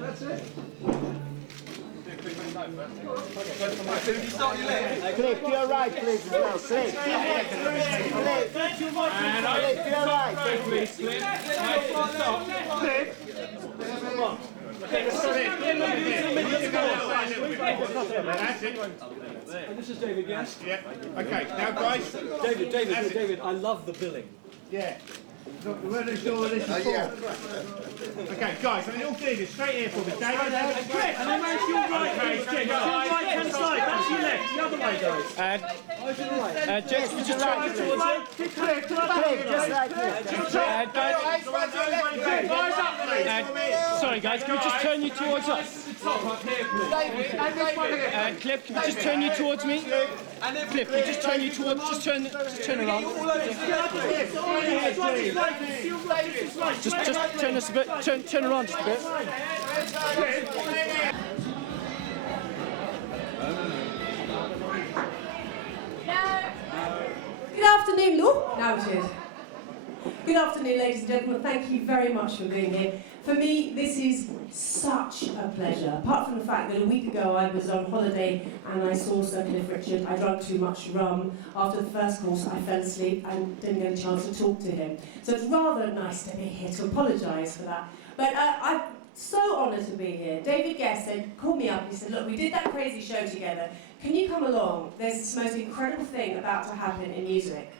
That's it. Cliff, to your right, please, as well. Cliff. Cliff, to your right. Please, Cliff. And this is David Gest. Yeah. Okay, now guys. David, I love the billing. Yeah. Look, we're not sure what this is for. Okay, guys, I mean, all clear, straight here for me. David, And then where's your right, please, Jim? Your right-hand side, that's your left, the other way, guys. Over to the right. Just to the right, please. Cliff, just like this. Sorry guys, can we just turn you towards us? Cliff, can we just turn you towards me? Cliff, can we just turn you towards, just turn around. Just turn us a bit, turn around just a bit. Good afternoon, Lou. Now it is. Good afternoon, ladies and gentlemen. Thank you very much for being here. For me, this is such a pleasure. Apart from the fact that a week ago I was on holiday and I saw Sir Cliff Richard. I drank too much rum. After the first course, I fell asleep and didn't get a chance to talk to him. So it's rather nice to be here to apologise for that. But I'm so honoured to be here. David Gest called me up. He said, look, we did that crazy show together. Can you come along? There's this most incredible thing about to happen in music.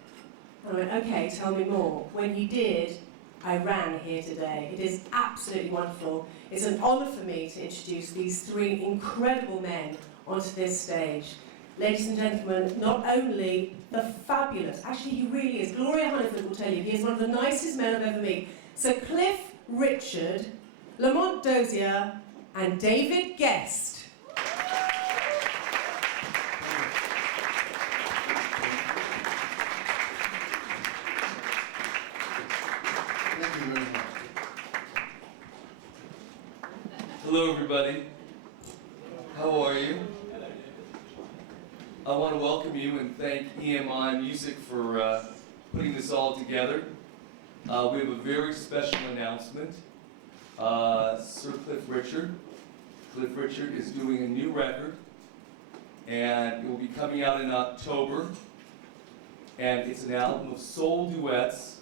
And I went, okay, tell me more. When he did, I ran here today. It is absolutely wonderful. It's an honour for me to introduce these three incredible men onto this stage. Ladies and gentlemen, not only the fabulous, actually he really is, Gloria Hunniford will tell you, he is one of the nicest men I've ever met. Sir Cliff Richard, Lamont Dozier, and David Gest. Hello everybody, how are you? I want to welcome you and thank EMI Music for putting this all together. We have a very special announcement. Sir Cliff Richard. Cliff Richard is doing a new record and it will be coming out in October, and it's an album of soul duets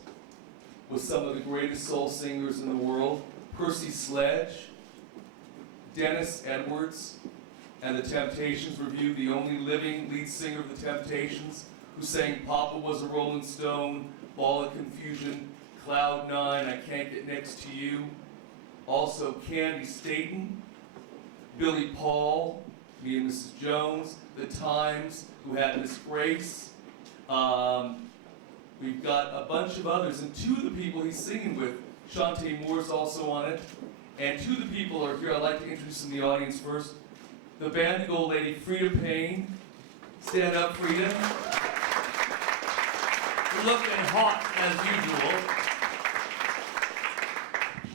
with some of the greatest soul singers in the world. Percy Sledge, Dennis Edwards, and the Temptations review, the only living lead singer of the Temptations, who sang Papa Was a Rolling Stone, Ball of Confusion, Cloud 9, I Can't Get Next to You. Also Candy Staten, Billy Paul, me and Mrs. Jones, The Times, who had Miss Grace. We've got a bunch of others, and two of the people he's singing with, Shantae Moore's also on it. And two of the people are here. I'd like to introduce them in the audience first. The band old lady, Frida Payne. Stand up, Frida. Looking hot as usual.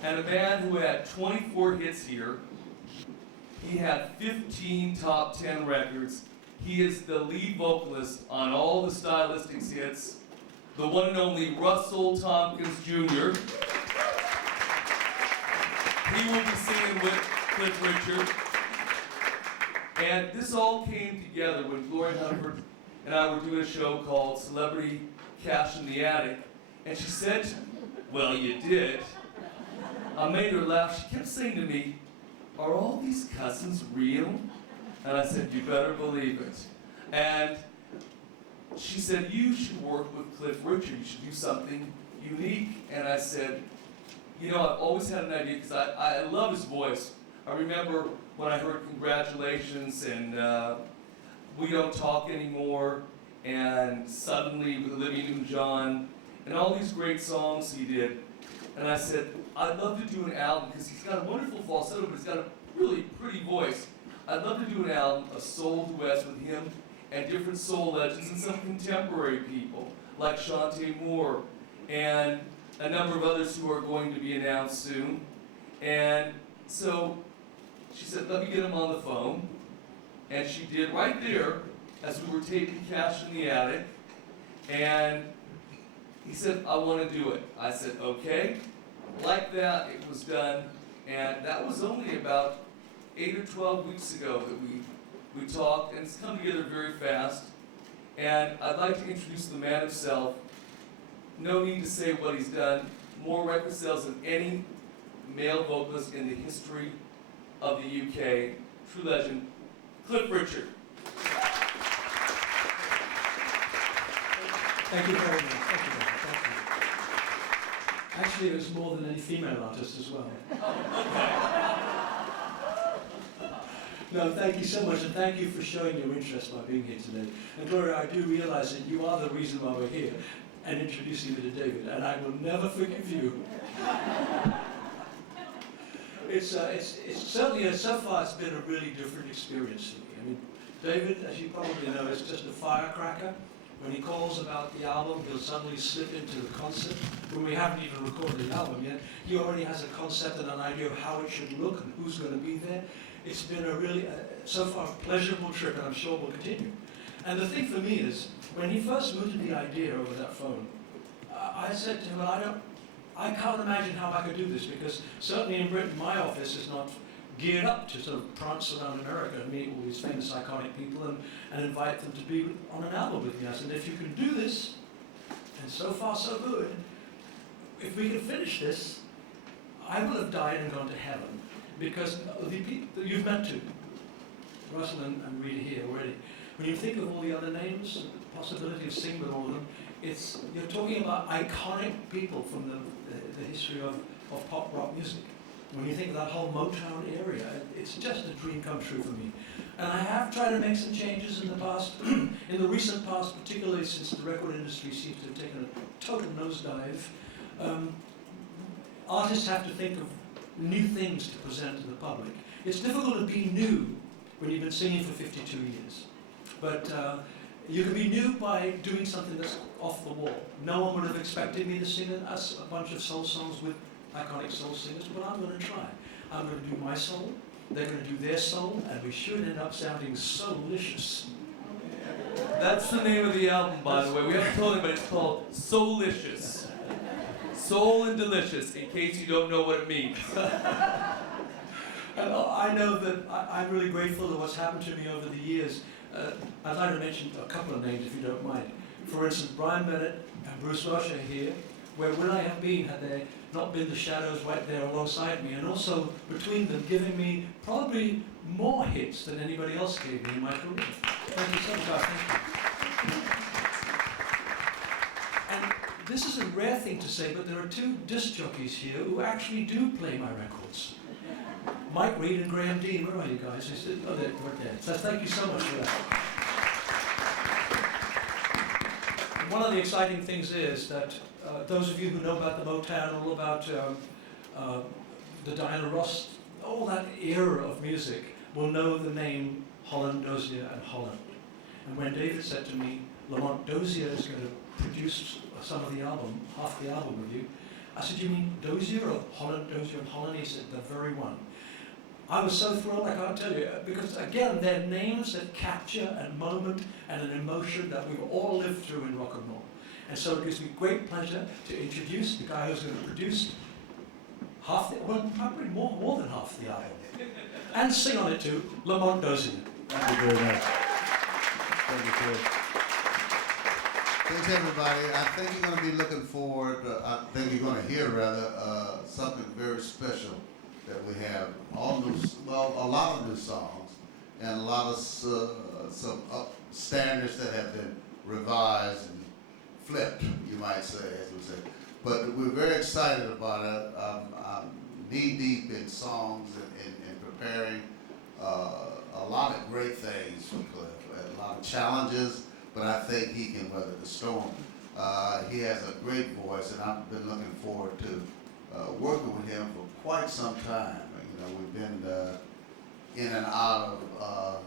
And a man who had 24 hits here. He had 15 top 10 records. He is the lead vocalist on all the Stylistics hits. The one and only Russell Tompkins Jr. He will be singing with Cliff Richard. And this all came together when Gloria Hunniford and I were doing a show called Celebrity Cash in the Attic. And she said, well, you did. I made her laugh. She kept saying to me, are all these cousins real? And I said, you better believe it. And she said, you should work with Cliff Richard. You should do something unique. And I said, you know, I've always had an idea because I love his voice. I remember when I heard Congratulations and We Don't Talk Anymore, and Suddenly with Olivia Newton-John, and all these great songs he did. And I said, I'd love to do an album because he's got a wonderful falsetto, but he's got a really pretty voice. I'd love to do an album of soul duets with him and different soul legends and some contemporary people like Shantae Moore and a number of others who are going to be announced soon. And so she said, let me get him on the phone. And she did right there as we were taping Cash in the Attic. And he said, I want to do it. I said, okay. Like that, it was done. And that was only about 8 or 12 weeks ago that we talked, and it's come together very fast. And I'd like to introduce the man himself. No need to say what he's done. More record sales than any male vocalist in the history of the UK. True legend, Cliff Richard. Thank you very much. Thank you. Actually, it was more than any female artist as well. No, thank you so much, and thank you for showing your interest by being here today. And Gloria, I do realize that you are the reason why we're here, and introducing you to David, and I will never forgive you. It's certainly, so far, it's been a really different experience for me. I mean, David, as you probably know, is just a firecracker. When he calls about the album, he'll suddenly slip into the concept. When we haven't even recorded the album yet, he already has a concept and an idea of how it should look and who's going to be there. It's been a really, so far, pleasurable trip, and I'm sure will continue. And the thing for me is, when he first mooted the idea over that phone, I said to him, I can't imagine how I could do this, because certainly in Britain, my office is not geared up to sort of prance around America and meet all these famous, iconic people and invite them to be on an album with me. I said, if you can do this, and so far so good, if we can finish this, I will have died and gone to heaven. Because the people that you've met to, Russell and Rita here already, when you think of all the other names, the possibility of singing with all of them, you're talking about iconic people from the history of pop rock music. When you think of that whole Motown area, it's just a dream come true for me. And I have tried to make some changes in the past, in the recent past, particularly since the record industry seems to have taken a total nosedive. Artists have to think of new things to present to the public. It's difficult to be new when you've been singing for 52 years. But you can be new by doing something that's off the wall. No one would have expected me to sing a bunch of soul songs with iconic soul singers, but I'm going to try. I'm going to do my soul, they're going to do their soul, and we should end up sounding soul-licious. That's the name of the album, by the way. We haven't told him, but it's called Soul-licious. Soul and delicious, in case you don't know what it means. And I know that I'm really grateful to what's happened to me over the years. I'd like to mention a couple of names, if you don't mind. For instance, Brian Bennett and Bruce Welch are here, where would I have been had they not been the shadows right there alongside me, and also between them giving me probably more hits than anybody else gave me in my career. Thank you so much. Thank you. And this is a rare thing to say, but there are two disc jockeys here who actually do play my records. Mike Reed and Graham Dean. Where are you guys? Oh, they're right there. So thank you so much for that. And one of the exciting things is that those of you who know about the Motown, all about the Diana Ross, all that era of music, will know the name Holland, Dozier, and Holland. And when David said to me, Lamont, Dozier is going to produce some of the album, half the album with you, I said, you mean Dozier or Holland, Dozier and Holland? He said, the very one. I was so thrilled, I can't tell you, because again, they're names that capture a moment and an emotion that we've all lived through in rock and roll. And so it gives me great pleasure to introduce the guy who's going to produce half the, well, probably more than half the album, and sing on it too, Lamont Dozier. Thank you very much. Thank you, Chris. Thanks, everybody. I think you're going to be looking forward, I think you're going to hear, rather, something very special that we have. All new, well, a lot of new songs, and a lot of some standards that have been revised and flipped, you might say, as we say. But we're very excited about it. I'm knee-deep in songs and preparing a lot of great things for Cliff, a lot of challenges, but I think he can weather the storm. He has a great voice, and I've been looking forward to working with him for quite some time. You know, we've been in and out of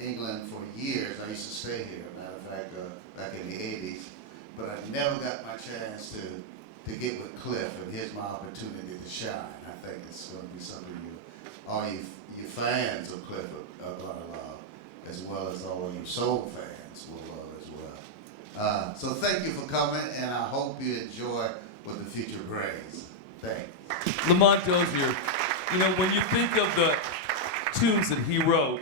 England for years. I used to stay here, matter of fact, back in the 80s, but I never got my chance to get with Cliff, and here's my opportunity to shine. I think it's going to be something all you your fans of Cliff are going to love, as well as all of your soul fans will love as well. So thank you for coming, and I hope you enjoy what the future brings. Thanks. Lamont Dozier, you know, when you think of the tunes that he wrote,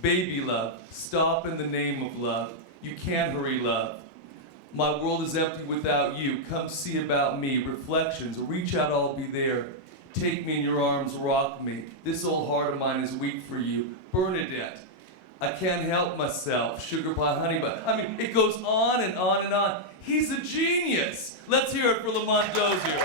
Baby Love, Stop in the Name of Love, You Can't Hurry Love, My World is Empty Without You, Come See About Me, Reflections, Reach Out, I'll Be There, Take Me in Your Arms, Rock Me, This Old Heart of Mine is Weak for You, Bernadette, I Can't Help Myself, Sugar Pie Honey Bun. I mean, it goes on and on and on. He's a genius. Let's hear it for Lamont Dozier.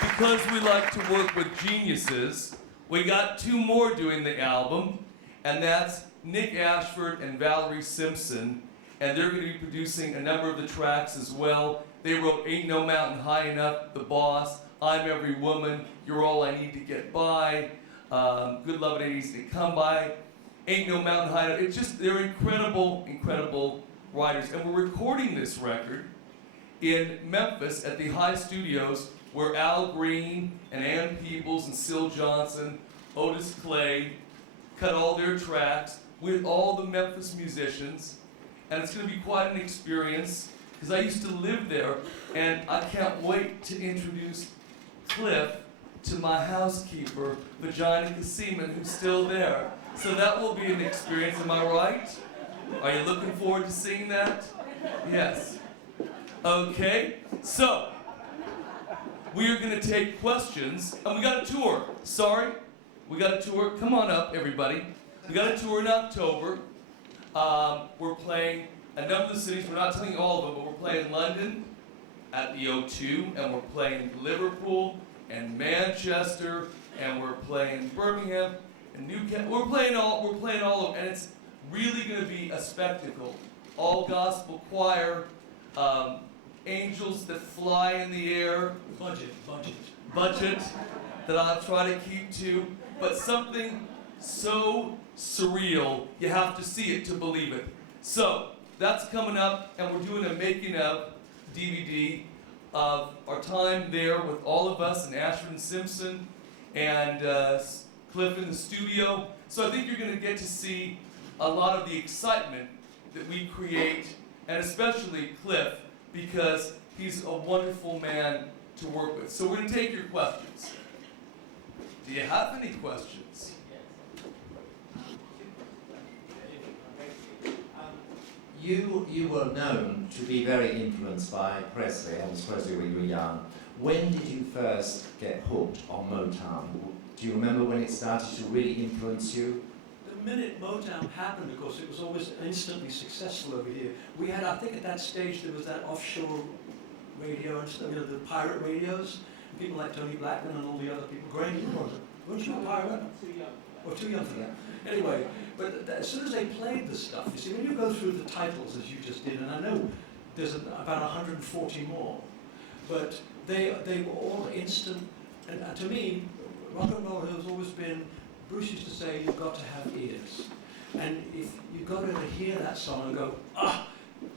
Because we like to work with geniuses, we got two more doing the album, and that's Nick Ashford and Valerie Simpson, and they're going to be producing a number of the tracks as well. They wrote Ain't No Mountain High Enough, The Boss, I'm Every Woman, You're All I Need to Get By, Good Love It Ain't Easy to Come By, Ain't No Mountain High Enough. It's just, they're incredible, incredible writers. And we're recording this record in Memphis at the High Studios, where Al Green and Ann Peebles and Syl Johnson, Otis Clay cut all their tracks with all the Memphis musicians. And it's going to be quite an experience, because I used to live there, and I can't wait to introduce Cliff to my housekeeper, Vagina Seaman, who's still there. So that will be an experience, am I right? Are you looking forward to seeing that? Yes. Okay, so we are going to take questions, and we got a tour. Sorry, we got a tour. Come on up, everybody. We got a tour in October. We're playing a number of the cities. We're not telling you all of them, but we're playing London at the O2, and we're playing Liverpool and Manchester, and we're playing Birmingham and Newcastle. We're playing all of them, and it's really going to be a spectacle. All gospel choir, angels that fly in the air. Budget that I'll try to keep to, but something so surreal, you have to see it to believe it. So that's coming up, and we're doing a making of DVD of our time there with all of us and Ashford and Simpson and Cliff in the studio. So I think you're going to get to see a lot of the excitement that we create, and especially Cliff, because he's a wonderful man to work with. So we're going to take your questions. Do you have any questions? You were known to be very influenced by Presley, Elvis Presley, when you were young. When did you first get hooked on Motown? Do you remember when it started to really influence you? The minute Motown happened, of course, it was always instantly successful over here. We had, I think at that stage, there was that offshore radio and stuff, you know, the pirate radios. People like Tony Blackman and all the other people. Graham, weren't you a pirate? Or too young for that. Anyway, but as soon as they played the stuff, you see, when you go through the titles as you just did, and I know there's about 140 more, but they were all instant. And to me, rock and roll has always been, Bruce used to say, you've got to have ears. And if you've got to hear that song and go,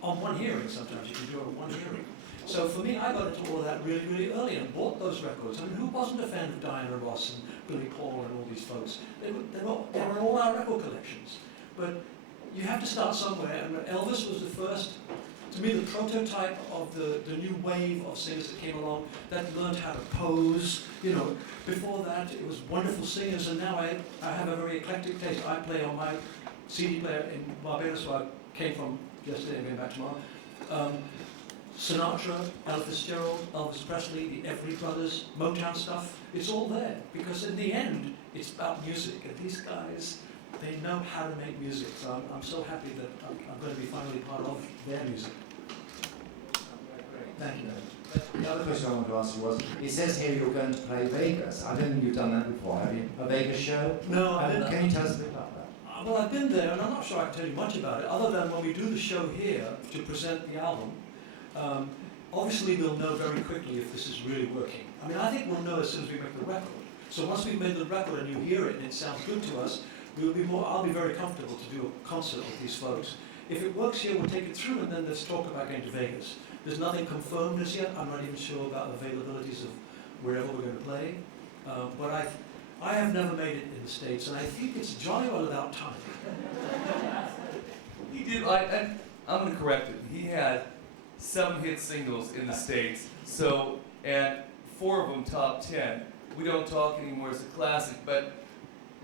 on one hearing, sometimes you can do it on one hearing. So for me, I got into all of that really, really early and bought those records. I mean, who wasn't a fan of Diana Ross and Billy Paul and all these folks? They were in all our record collections. But you have to start somewhere, and Elvis was the first, to me, the prototype of the new wave of singers that came along that learned how to pose. You know, before that, it was wonderful singers, and now I have a very eclectic taste. I play on my CD player in Barbados, where I came from yesterday and going back tomorrow. Sinatra, Ella Fitzgerald, Elvis Presley, the Everly Brothers, Motown stuff, it's all there. Because in the end, it's about music. And these guys, they know how to make music. So I'm so happy that I'm going to be finally part of their music. Thank you. The other question I wanted to ask you was, it says here you're going to play Vegas. I don't think you've done that before, have you? A Vegas show? No, can you tell us a bit about that? Well, I've been there, and I'm not sure I can tell you much about it, other than when we do the show here to present the album, obviously we'll know very quickly if this is really working. I mean, I think we'll know as soon as we make the record. So once we've made the record and you hear it and it sounds good to us, I'll be very comfortable to do a concert with these folks. If it works here, we'll take it through, and then let's talk about going to Vegas. There's nothing confirmed as yet. I'm not even sure about the availabilities wherever we're going to play. But I have never made it in the States, and I think it's jolly well about time. He did. I'm going to correct it. He had 7 hit singles in the States. So, and 4 of them top 10. We don't talk anymore as a classic, but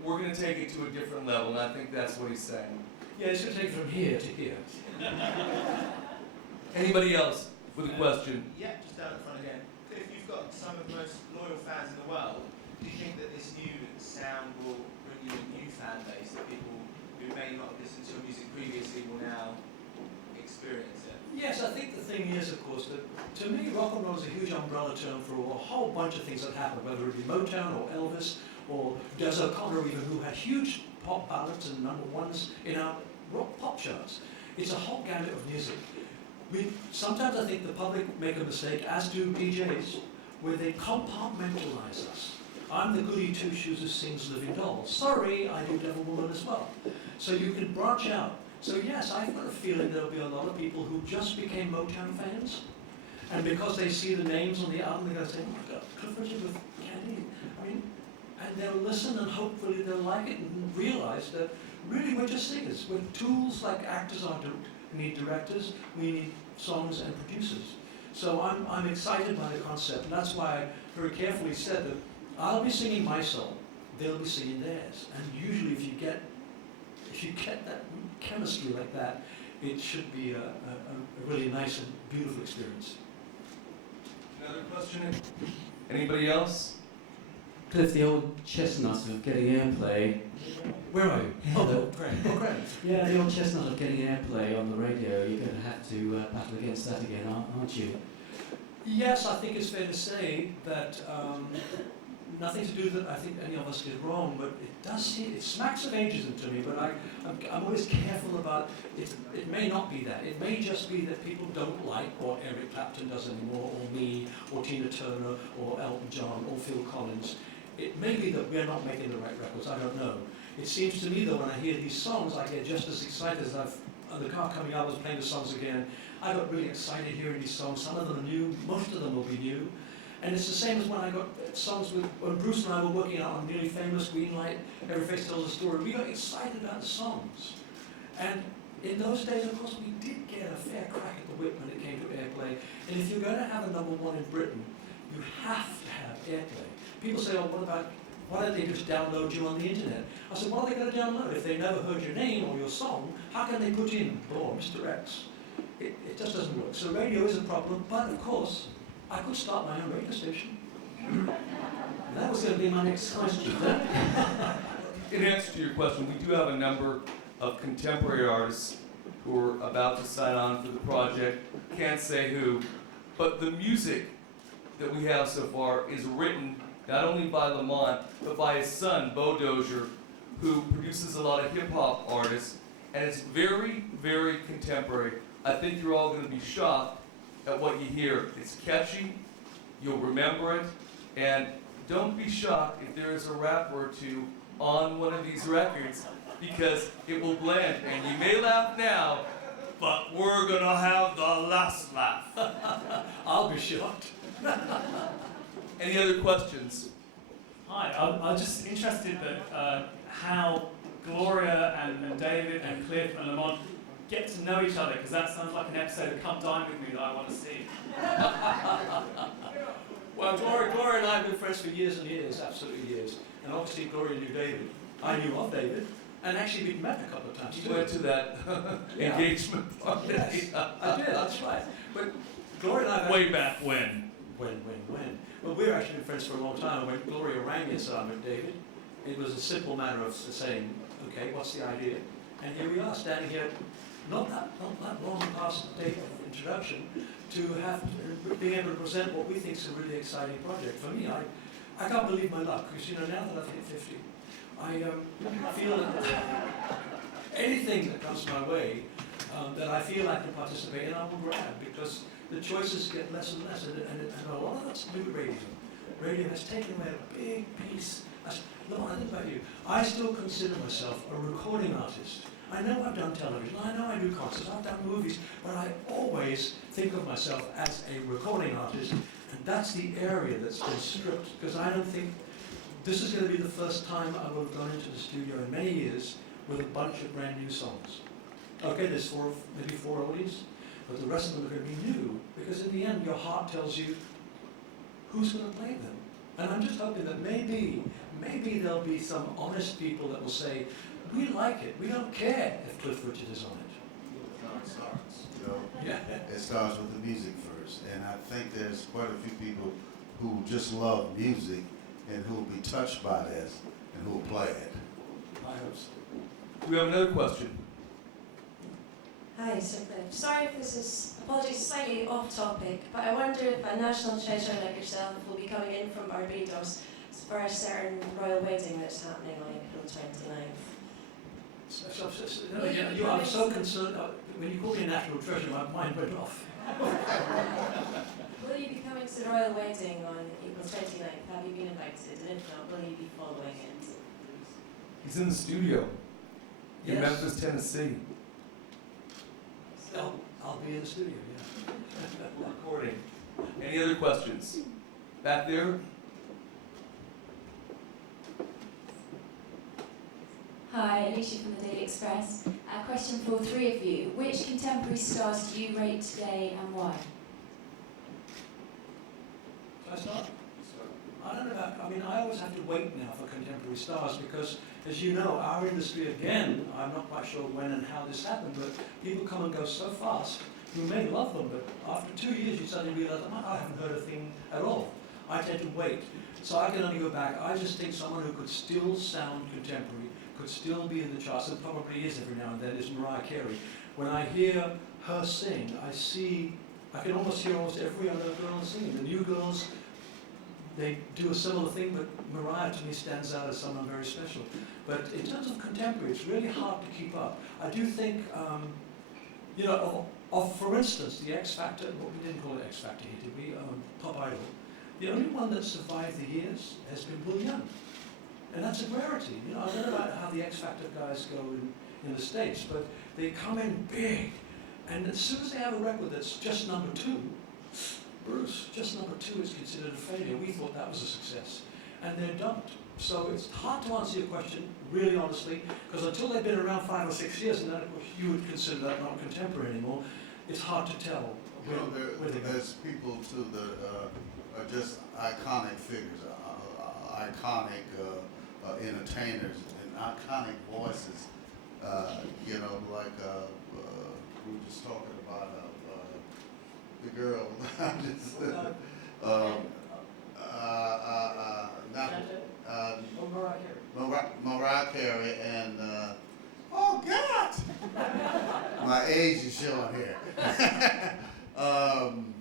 we're going to take it to a different level, and I think that's what he's saying. Yeah, it's going to take it from here to here. Anybody else with a question? Yeah, just down at the front again. If you've got some of the most loyal fans in the world, do you think that this new sound will bring you a new fan base, that people who may not have listened to your music previously will now experience it? Yes, I think the thing is, of course, that to me, rock and roll is a huge umbrella term for a whole bunch of things that happen, whether it be Motown or Elvis or Des O'Connor even, who had huge pop ballads and #1s in our rock pop charts. It's a whole gamut of music. Sometimes I think the public make a mistake, as do DJs, where they compartmentalize us. I'm the goody two-shoes who sings Living Doll. Sorry, I do Devil Woman as well. So you can branch out. So yes, I've got a feeling there'll be a lot of people who just became Motown fans, and because they see the names on the album, they're going to say, oh my God, Cliff Richard with Candy. I mean, and they'll listen and hopefully they'll like it and realize that really we're just singers. We're tools like actors are. We need directors, we need songs and producers. So I'm excited by the concept, and that's why I very carefully said that I'll be singing my song, they'll be singing theirs. And usually if you get that chemistry like that, it should be a really nice and beautiful experience. Another question? Anybody else? Cliff, the old chestnut of getting airplay. Where are you? Oh, great. Yeah, the old chestnut of getting airplay on the radio. You're going to have to battle against that again, aren't you? Yes, I think it's fair to say that nothing to do that I think any of us did wrong, but it smacks of ageism to me, but I'm always careful about it. It may not be that. It may just be that people don't like what Eric Clapton does anymore, or me, or Tina Turner, or Elton John, or Phil Collins. It may be that we're not making the right records, I don't know. It seems to me though, when I hear these songs, I get just as excited as the car coming out, I was playing the songs again. I got really excited hearing these songs. Some of them are new, most of them will be new. And it's the same as when I got songs when Bruce and I were working out on Nearly Famous, Greenlight, Every Face Tells a Story. We got excited about the songs. And in those days, of course, we did get a fair crack at the whip when it came to airplay. And if you're going to have a #1 in Britain, you have to have airplay. People say, oh, why don't they just download you on the internet? I said, what are they going to download? If they never heard your name or your song, how can they put in, oh, Mr. X? It just doesn't work. So radio is a problem, but of course, I could start my own radio station. That was going to be my next question. In answer to your question, we do have a number of contemporary artists who are about to sign on for the project. Can't say who, but the music that we have so far is written not only by Lamont, but by his son, Bo Dozier, who produces a lot of hip-hop artists, and it's very, very contemporary. I think you're all going to be shocked at what you hear. It's catchy, you'll remember it, and don't be shocked if there is a rap or two on one of these records, because it will blend, and you may laugh now, but we're going to have the last laugh. I'll be shocked. Any other questions? Hi, I'm just interested that how Gloria and David and Cliff and Lamont get to know each other, because that sounds like an episode of Come Dine With Me that I want to see. Well, Gloria and I have been friends for years and years, absolutely years. And obviously Gloria knew David. I knew of David. And actually we'd met a couple of times. You went to that engagement party. Yes, I did, that's right. But Gloria and I... Way back when? When? Well, we've actually been friends for a long time. When Gloria rang me and said, I met David, it was a simple matter of saying, okay, what's the idea? And here we are, standing here, not that long past the date of introduction, to being able to present what we think is a really exciting project. For me, I can't believe my luck, because now that I've hit 50, I feel that anything that comes my way that I feel I can participate in, I will grab, because the choices get less and less, and a lot of that's to do with radio. Radio has taken away a big piece. Look, I think about you. I still consider myself a recording artist. I know I've done television, I know I do concerts, I've done movies, but I always think of myself as a recording artist, and that's the area that's been stripped, because I don't think this is going to be the first time I will have gone into the studio in many years with a bunch of brand new songs. Okay, there's maybe four oldies, but the rest of them are going to be new, because in the end your heart tells you who's going to play them. And I'm just hoping that maybe there'll be some honest people that will say, we like it, we don't care if Cliff Richard is on it. No, it starts, you know. Yeah. It starts with the music first, and I think there's quite a few people who just love music and who will be touched by this and who will play it. I hope so. We have another question. Hi, Sir Cliff. Sorry if this is, apologies, slightly off topic, but I wonder if a national treasure like yourself will be coming in from Barbados for a certain royal wedding that's happening on April 29th. I'm so concerned. When you call me a national treasure, my mind went off. Will you be coming to the royal wedding on April 29th? Have you been invited? And if not, will you be following it? He's in the studio in Yes. Memphis, Tennessee. I'll be in the studio, yeah. Recording. Any other questions? Back there? Hi, Alicia from the Daily Express. A question for three of you. Which contemporary stars do you rate today and why? Shall I start? I don't know about, I mean, I always have to wait now for contemporary stars because, as you know, our industry, again, I'm not quite sure when and how this happened, but people come and go so fast. You may love them, but after 2 years you suddenly realize, I haven't heard a thing at all. I tend to wait. So I can only go back. I just think someone who could still sound contemporary, could still be in the charts, and probably is every now and then, is Mariah Carey. When I hear her sing, I can almost hear almost every other girl singing. The new girls, they do a similar thing, but Mariah to me stands out as someone very special. But in terms of contemporary, it's really hard to keep up. I do think, you know, for instance, the X Factor, well, we didn't call it X Factor here, did we? Pop Idol. The only one that survived the years has been Will Young. And that's a rarity. You know, I don't know about how the X Factor guys go in the States, but they come in big. And as soon as they have a record that's just number 2, Bruce, just number 2 is considered a failure. We thought that was a success. And they're dumped. So it's hard to answer your question, really honestly, because until they've been around 5 or 6 years, and then of course you would consider that not contemporary anymore, it's hard to tell. You know, there's people too that are just iconic figures, iconic entertainers, and iconic voices. You know, like we were just talking about the girl. Mariah Carey and oh God, my age is showing here. Album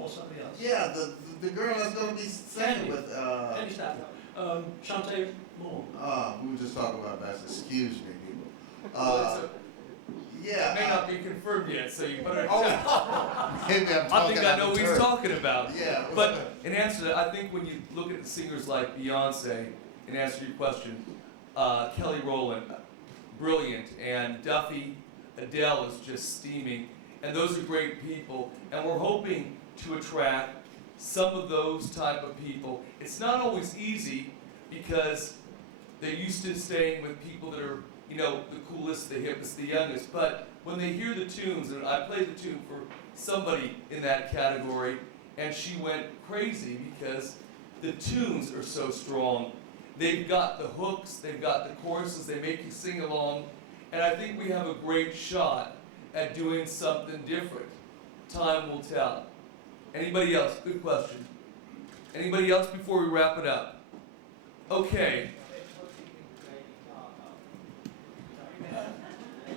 or somebody else? Yeah, the girl that's going to be singing with Kenny Stafford. Shantae Moore. We were just talking about that. Excuse me, people. It may not be confirmed yet, so you better. Maybe I'm I talking think I know what he's talking about. Yeah. But in answer to that, I think when you look at singers like Beyonce, in answer to your question, Kelly Rowland, brilliant, and Duffy, Adele is just steaming, and those are great people, and we're hoping to attract some of those type of people. It's not always easy because they're used to staying with people that are, you know, the coolest, the hippest, the youngest, but when they hear the tunes, and I played the tune for somebody in that category, and she went crazy because the tunes are so strong. They've got the hooks, they've got the choruses, they make you sing along, and I think we have a great shot at doing something different. Time will tell. Anybody else? Good question. Anybody else before we wrap it up? Okay.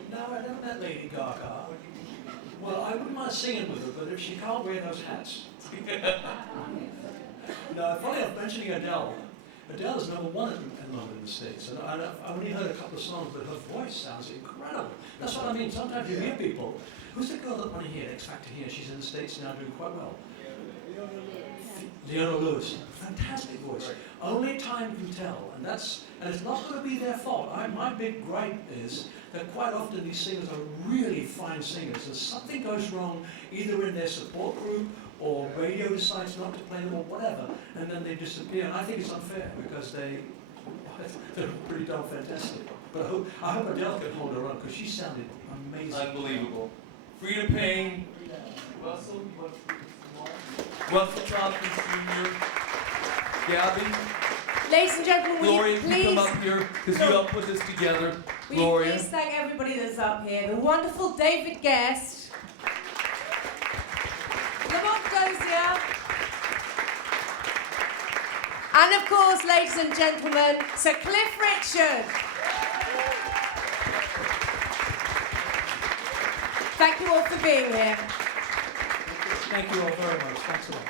No, I never met Lady Gaga. Well, I wouldn't mind singing with her, but if she can't wear those hats. No, funny enough, mentioning Adele. Adele is number 1 at the moment in the States. And I've only heard a couple of songs, but her voice sounds incredible. That's what I mean. Sometimes you hear people. Who's the girl that won here, X Factor here? She's in the States now doing quite well. Leona Lewis, fantastic voice. Only time can tell, and it's not going to be their fault. My big gripe is that quite often these singers are really fine singers, and something goes wrong either in their support group or radio decides not to play them or whatever, and then they disappear. And I think it's unfair because they're pretty darn fantastic. But I hope Adele can hold her own because she sounded amazing. Unbelievable. Frida Payne, Russell Tompkins Jr., Gabby. Ladies and gentlemen, Gloria, will you you please... come up here because you helped put this together. Will Gloria. you please thank everybody that's up here. The wonderful David Gest. Lamont Dozier. And of course, ladies and gentlemen, Sir Cliff Richard. Thank you all for being here. Thank you all very much. Thanks a lot.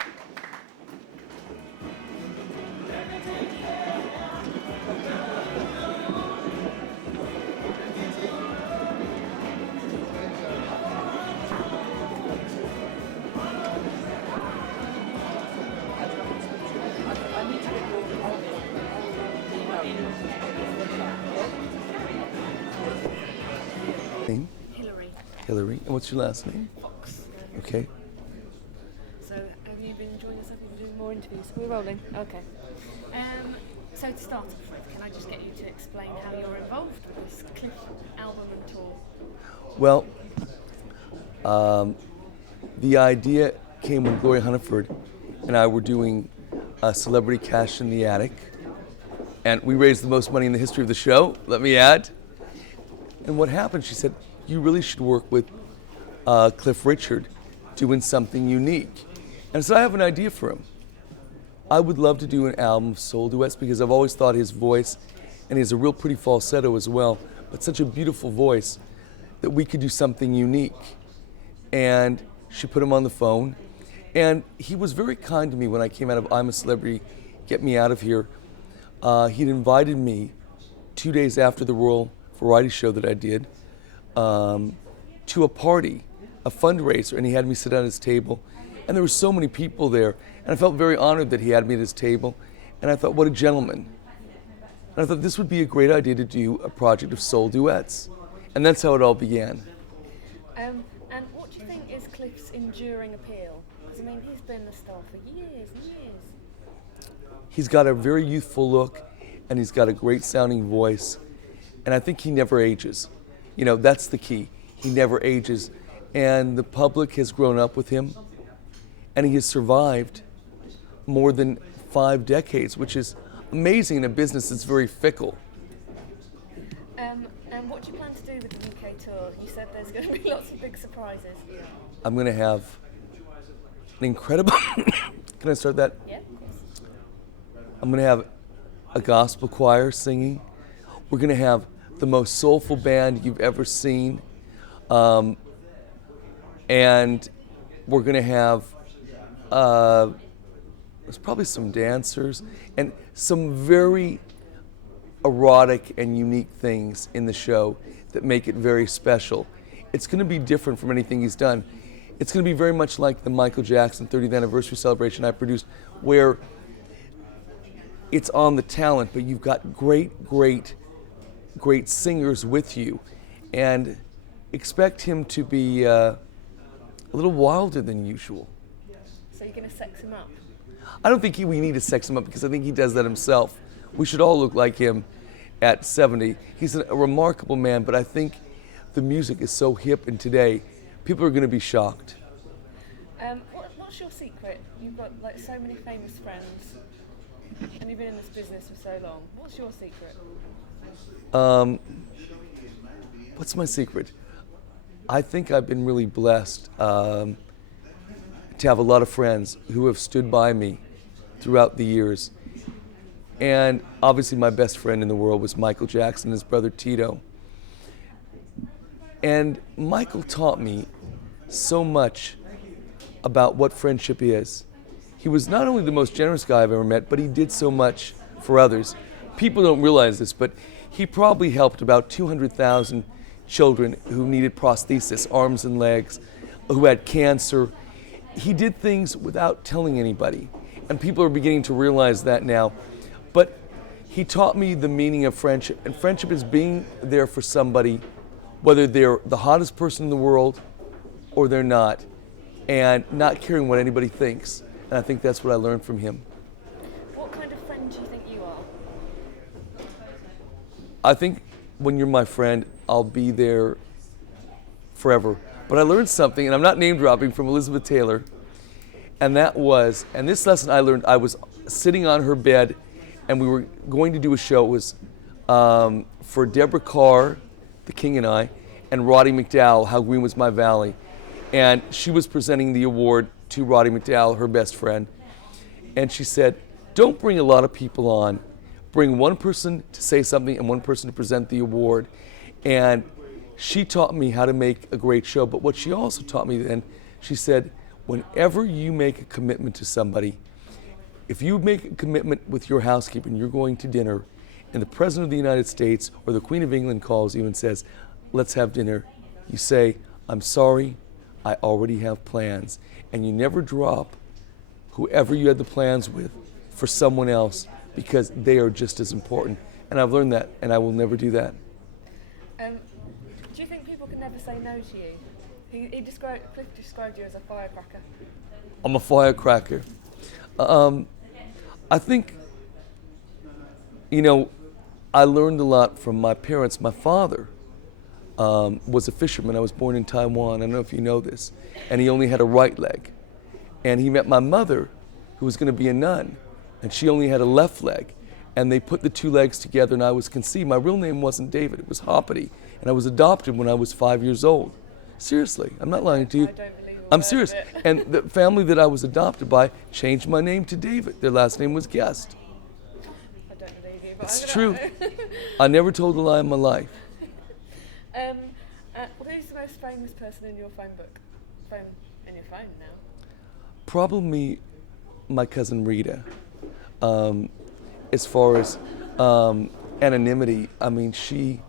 Hillary. And what's your last name? Fox. Okay. So, have you been enjoying yourself? Have you been doing more interviews? We're rolling. Okay. So to start off with, can I just get you to explain how you're involved with this Cliff album and tour? Well, the idea came when Gloria Hunniford and I were doing Celebrity Cash in the Attic. And we raised the most money in the history of the show, let me add. And what happened, she said, you really should work with Cliff Richard doing something unique. And so I have an idea for him. I would love to do an album of soul duets because I've always thought his voice, and he has a real pretty falsetto as well, but such a beautiful voice that we could do something unique. And she put him on the phone. And he was very kind to me when I came out of I'm a Celebrity, Get Me Out of Here. He'd invited me 2 days after the Royal Variety Show that I did to a party, a fundraiser, and he had me sit at his table. And there were so many people there, and I felt very honored that he had me at his table. And I thought, what a gentleman. And I thought this would be a great idea to do a project of soul duets. And that's how it all began. And what do you think is Cliff's enduring appeal? Because, I mean, he's been a star for years and years. He's got a very youthful look, and he's got a great sounding voice. And I think he never ages. You know, that's the key. He never ages. And the public has grown up with him, and he has survived more than 5 decades, which is amazing in a business that's very fickle. And what do you plan to do with the UK tour? You said there's going to be lots of big surprises. I'm going to have an incredible... Can I start that? Yeah, of course. I'm going to have a gospel choir singing. We're going to have the most soulful band you've ever seen. And we're going to have... there's probably some dancers and some very erotic and unique things in the show that make it very special. It's going to be different from anything he's done. It's going to be very much like the Michael Jackson 30th anniversary celebration I produced, where it's on the talent, but you've got great singers with you, and expect him to be a little wilder than usual. So you're going to sex him up? I don't think we need to sex him up because I think he does that himself. We should all look like him at 70. He's a remarkable man, but I think the music is so hip and today, people are going to be shocked. What's your secret? You've got like so many famous friends, and you've been in this business for so long. What's your secret? What's my secret? I think I've been really blessed to have a lot of friends who have stood by me throughout the years. And obviously my best friend in the world was Michael Jackson, his brother Tito. And Michael taught me so much about what friendship is. He was not only the most generous guy I've ever met, but he did so much for others. People don't realize this, but he probably helped about 200,000 children who needed prosthesis, arms and legs, who had cancer. He did things without telling anybody. and people are beginning to realize that now. But he taught me the meaning of friendship, and friendship is being there for somebody, whether they're the hottest person in the world or they're not, and not caring what anybody thinks. And I think that's what I learned from him. What kind of friend do you think you are? I think when you're my friend, I'll be there forever. But I learned something, and I'm not name dropping, from Elizabeth Taylor, and that was, and this lesson I learned, I was sitting on her bed, and we were going to do a show. It was for Deborah Carr, The King and I, and Roddy McDowall, How Green Was My Valley. And she was presenting the award to Roddy McDowall, her best friend. And she said, don't bring a lot of people on. Bring one person to say something and one person to present the award. And she taught me how to make a great show. But what she also taught me then, she said, whenever you make a commitment to somebody, if you make a commitment with your housekeeper and you're going to dinner, and the President of the United States or the Queen of England calls you and says, let's have dinner, you say, I'm sorry, I already have plans. And you never drop whoever you had the plans with for someone else, because they are just as important. And I've learned that, and I will never do that. Do you think people can never say no to you? Cliff described you as a firecracker. I'm a firecracker. I think, I learned a lot from my parents. My father was a fisherman. I was born in Taiwan. I don't know if you know this. And he only had a right leg. And he met my mother, who was going to be a nun, and she only had a left leg. And they put the two legs together, and I was conceived. My real name wasn't David, it was Hoppity. And I was adopted when I was 5 years old. Seriously, I'm not lying to you. I don't believe I'm serious. And the family that I was adopted by changed my name to David. Their last name was Gest. I don't believe you, but It's true. I never told a lie in my life. Who's the most famous person in your phone in your phone now? Probably my cousin Rita. As far as anonymity, I mean, she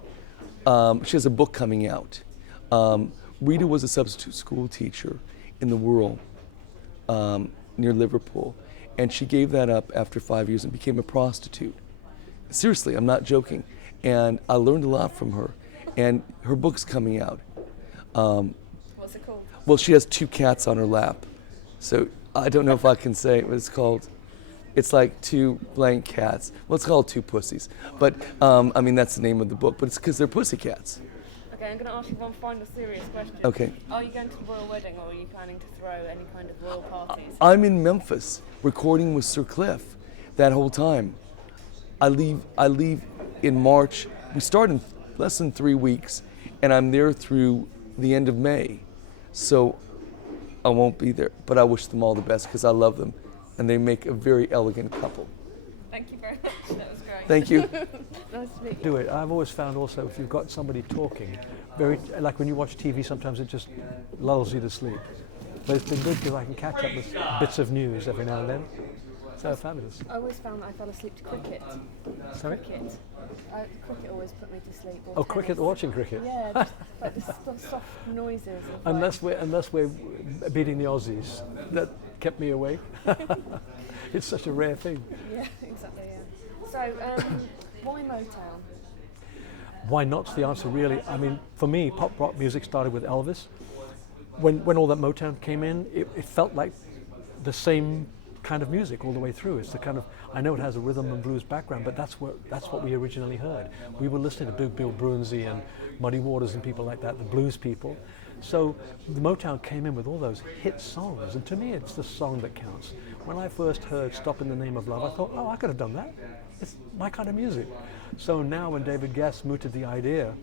has a book coming out. Rita was a substitute school teacher in the Wirral near Liverpool, and she gave that up after 5 years and became a prostitute. Seriously, I'm not joking. And I learned a lot from her, and her book's coming out. What's it called? Well, she has 2 cats on her lap, so I don't know if I can say what it's called. It's like 2 blank cats. Well, it's called 2 Pussies. But, I mean, that's the name of the book, but it's because they're pussy cats. Okay, I'm going to ask you one final serious question. Okay. Are you going to the royal wedding, or are you planning to throw any kind of royal parties? I'm in Memphis recording with Sir Cliff that whole time. I leave in March. We start in less than 3 weeks, and I'm there through the end of May. So I won't be there, but I wish them all the best because I love them, and they make a very elegant couple. Thank you very much. That was great. Thank you. Nice to meet you. Do it. I've always found also if you've got somebody talking, like when you watch TV, sometimes it just lulls you to sleep. But it's been good because I can catch up with bits of news every now and then. So fabulous. I always found that I fell asleep to cricket. Sorry? Cricket. Cricket always put me to sleep. Or Oh, tennis. cricket, watching cricket. Yeah, just like the soft noises. Of Unless we're beating the Aussies, that kept me awake. It's such a rare thing. Yeah, exactly. Yeah. So, why Motown? Why not's the answer, really. I mean, for me, pop rock music started with Elvis. When all that Motown came in, it felt like the same kind of music all the way through. It's the kind of, I know it has a rhythm and blues background, but that's what we originally heard. We were listening to Big Bill Brunsey and Muddy Waters and people like that, the blues people. So the Motown came in with all those hit songs, and to me it's the song that counts. When I first heard Stop in the Name of Love, I thought, oh, I could have done that. It's my kind of music. So now when David Gest mooted the idea,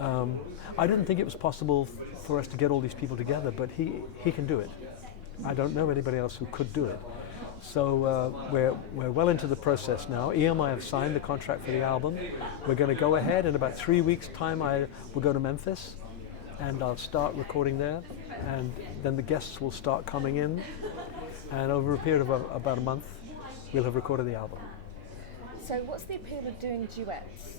I didn't think it was possible for us to get all these people together, but he can do it. I don't know anybody else who could do it. So we're well into the process now. EMI have signed the contract for the album. We're going to go ahead. In about 3 weeks' time, I will go to Memphis, and I'll start recording there. And then the guests will start coming in. And over a period of about a month, we'll have recorded the album. So what's the appeal of doing duets?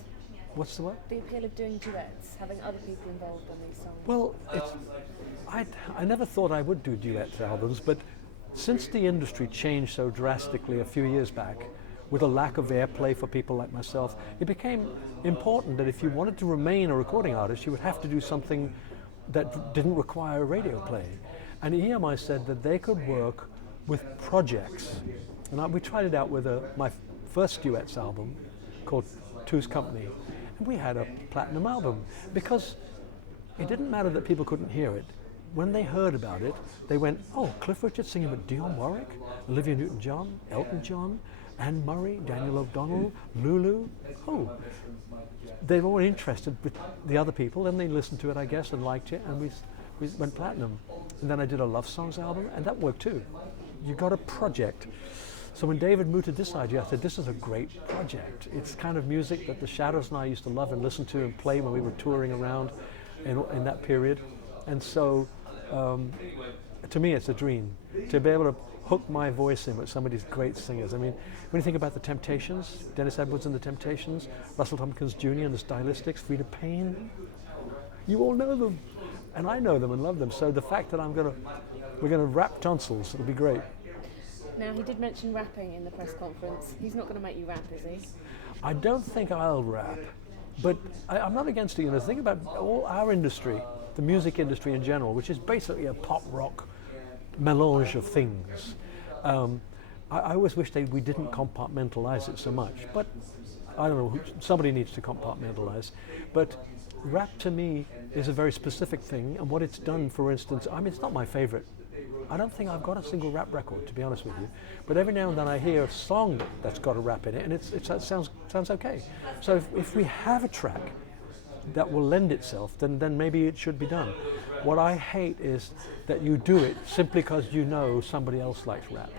What's the what? The appeal of doing duets, having other people involved on these songs. Well, I never thought I would do duet albums, but Since the industry changed so drastically a few years back, with a lack of airplay for people like myself, it became important that if you wanted to remain a recording artist, you would have to do something that didn't require radio play. And EMI said that they could work with projects. And we tried it out with my first duets album called Two's Company. And we had a platinum album because it didn't matter that people couldn't hear it. When they heard about it, they went, oh, Cliff Richard singing with Dionne Warwick, Olivia Newton-John, Elton John, Anne Murray, Daniel O'Donnell, Lulu. Oh, they were all interested with the other people, and they listened to it, I guess, and liked it, and we went platinum. And then I did a love songs album, and that worked too. You got a project. So when David mooted this idea, I said, this is a great project. It's kind of music that the Shadows and I used to love and listen to and play when we were touring around in that period. And so, to me, it's a dream to be able to hook my voice in with some of these great singers. I mean, when you think about the Temptations, Dennis Edwards and the Temptations, Russell Tompkins Jr. and the Stylistics, Frida Payne, you all know them. And I know them and love them. So the fact that we're gonna rap tonsils, it'll be great. Now, he did mention rapping in the press conference. He's not going to make you rap, is he? I don't think I'll rap, but I'm not against it. You know, think about all our industry, the music industry in general, which is basically a pop rock melange of things. I always wish we didn't compartmentalize it so much, but I don't know, somebody needs to compartmentalize. But rap to me is a very specific thing, and what it's done, for instance, I mean, it's not my favorite. I don't think I've got a single rap record, to be honest with you. But every now and then I hear a song that's got a rap in it, and it sounds okay. So if we have a track that will lend itself, then maybe it should be done. What I hate is that you do it simply because you know somebody else likes rap.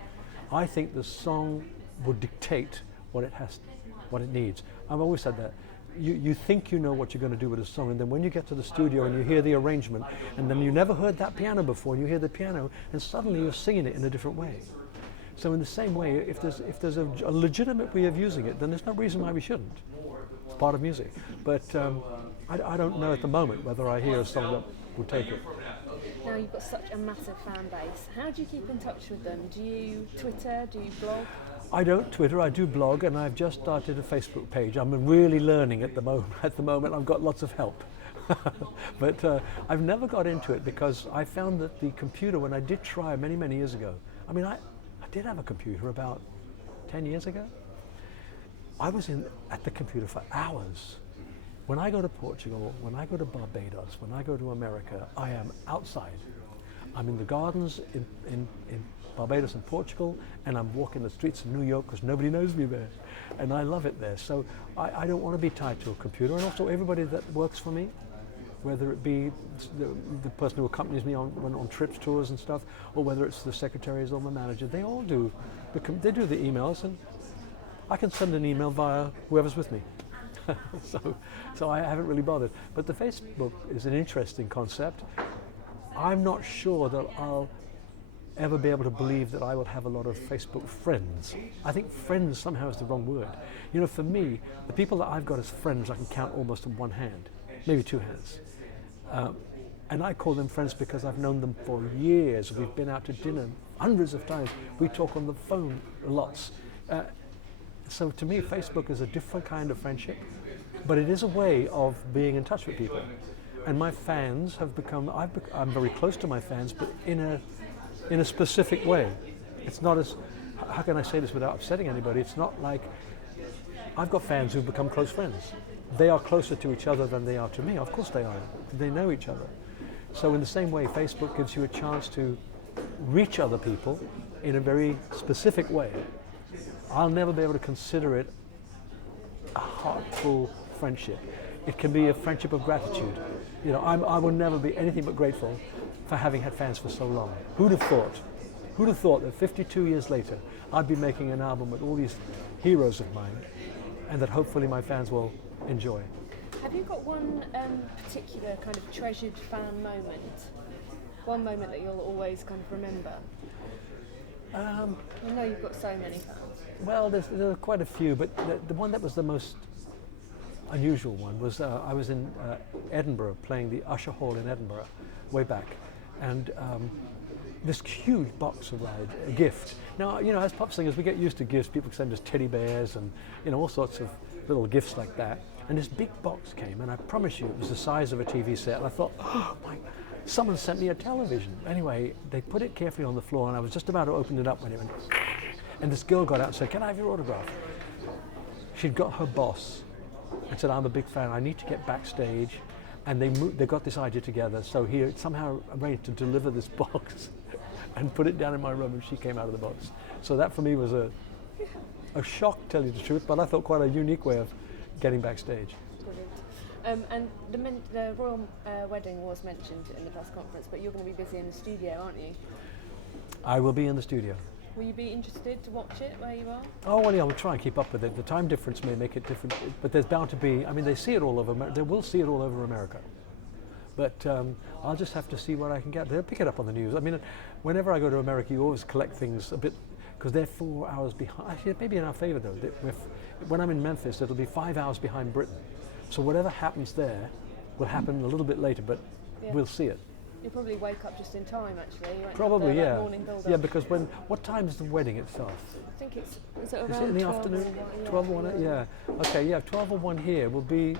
I think the song would dictate what it needs. I've always said that. You think you know what you're going to do with a song, and then when you get to the studio and you hear the arrangement, and then you never heard that piano before, and you hear the piano, and suddenly you're singing it in a different way. So in the same way, if there's a legitimate way of using it, then there's no reason why we shouldn't. It's part of music. But I don't know at the moment whether I hear a song that will take it. Now, you've got such a massive fan base. How do you keep in touch with them? Do you Twitter? Do you blog? I don't Twitter, I do blog, and I've just started a Facebook page. I'm really learning at the moment. I've got lots of help. But I've never got into it because I found that the computer, when I did try many, many years ago, I mean, I did have a computer about 10 years ago. I was at the computer for hours. When I go to Portugal, when I go to Barbados, when I go to America, I am outside. I'm in the gardens in Barbados and Portugal, and I'm walking the streets of New York because nobody knows me there. And I love it there. So I don't want to be tied to a computer. And also everybody that works for me, whether it be the person who accompanies me on trips, tours and stuff, or whether it's the secretaries or the manager, they all do. They do the emails, and I can send an email via whoever's with me. So I haven't really bothered. But the Facebook is an interesting concept. I'm not sure that I'll ever be able to believe that I will have a lot of Facebook friends. I think friends somehow is the wrong word. You know, for me, the people that I've got as friends I can count almost on one hand, maybe two hands. And I call them friends because I've known them for years. We've been out to dinner hundreds of times. We talk on the phone lots. So to me, Facebook is a different kind of friendship, but it is a way of being in touch with people. And my fans have become, I'm very close to my fans, but in a specific way. It's not as, how can I say this without upsetting anybody? It's not like, I've got fans who've become close friends. They are closer to each other than they are to me. Of course they are. They know each other. So in the same way, Facebook gives you a chance to reach other people in a very specific way. I'll never be able to consider it a heartful friendship. It can be a friendship of gratitude. You know, I will never be anything but grateful for having had fans for so long. Who'd have thought? Who'd have thought that 52 years later, I'd be making an album with all these heroes of mine, and that hopefully my fans will enjoy. Have you got one particular kind of treasured fan moment? One moment that you'll always kind of remember? I know you've got so many fans. Well, there are quite a few, but the one that was the most unusual one was I was in Edinburgh playing the Usher Hall in Edinburgh way back, and this huge box arrived, a gift. Now, you know, as pop singers, we get used to gifts. People send us teddy bears and, you know, all sorts of little gifts like that. And this big box came, and I promise you, it was the size of a TV set. And I thought, oh my, someone sent me a television. Anyway, they put it carefully on the floor, and I was just about to open it up when it went, and this girl got out and said, "Can I have your autograph?" She'd got her boss and said, "I'm a big fan, I need to get backstage." And they got this idea together, so he somehow arranged to deliver this box and put it down in my room, and she came out of the box. So that for me was a shock, to tell you the truth, but I thought quite a unique way of getting backstage. Brilliant. And the royal wedding was mentioned in the press conference, but you're going to be busy in the studio, aren't you? I will be in the studio. Will you be interested to watch it where you are? Oh, well, yeah, we'll try and keep up with it. The time difference may make it different, but there's bound to be, I mean, they see it all over America. They will see it all over America. But I'll just have to see what I can get. They'll pick it up on the news. I mean, whenever I go to America, you always collect things a bit, because they're 4 hours behind. Actually, maybe in our favor, though. When I'm in Memphis, it'll be 5 hours behind Britain. So whatever happens there will happen a little bit later, but we'll see it. You'll probably wake up just in time, actually. You won't Probably, have yeah. morning build-up. Yeah, because what time is the wedding itself? I think is it around Is it in the 12 afternoon? or 12 or 1? Yeah. Okay, yeah, 12 or 1 here will be,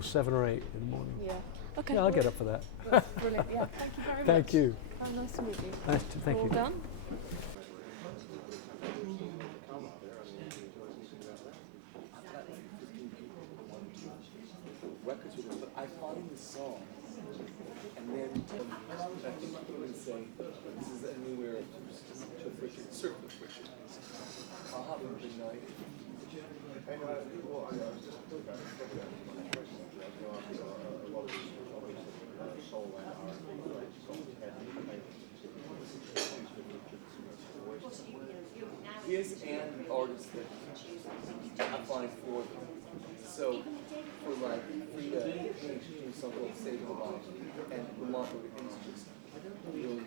7 or 8 in the morning. Yeah. Okay. Yeah, I'll get up for that. That's brilliant. Yeah, thank you very much. Thank you. Nice to meet you. Thank you. All done. Records with it, but I find the song, and then I think I would say, this is anywhere with Richard, certainly with Richard. I'll have a good night. He is an artist that I find for them. So, for like Frida, doing something like Saving a Life, and Lamont is just really.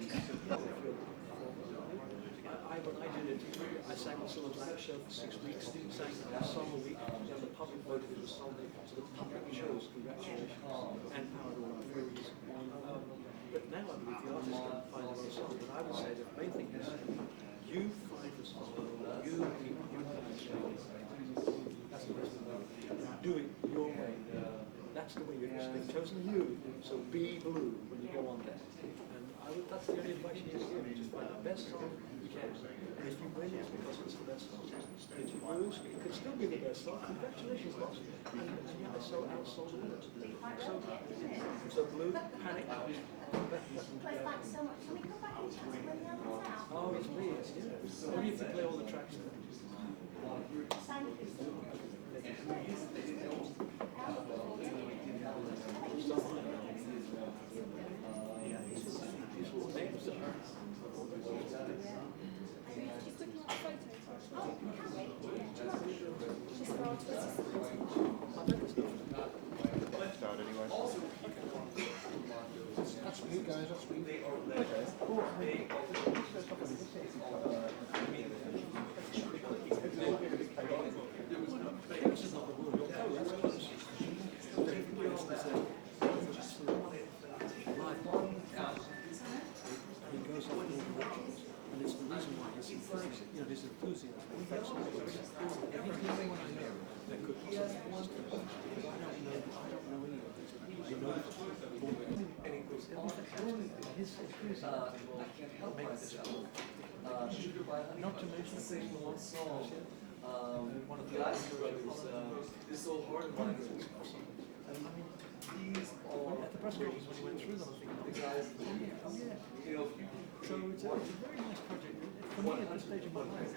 When I did it, I sang on someone's live show for 6 weeks, sang a song a week, and the public voted for the song, so the public chose Congratulations and Power to Our Friends. But now I believe the artist can find a new song, but I would say the main thing is you find the song, you that's the best way. Do it your way. That's the way they've chosen you, so be blue when you go on there. And that's the only advice you can give, you just find the best song you can. And if you win, it's because it's the best song. If you lose, it could still be the best song. Congratulations, boss. And yeah, it's so outsold it. So blue, panic. Oh, it's me, it's you. Or you can play all the tracks there. Not to mention sing one song. One of the Isley Brothers, This Old Heart of Mine. I mean, these are at the press conference when you went through them. I think the guys, you know, so it's a very nice project. For me, at this stage of my life,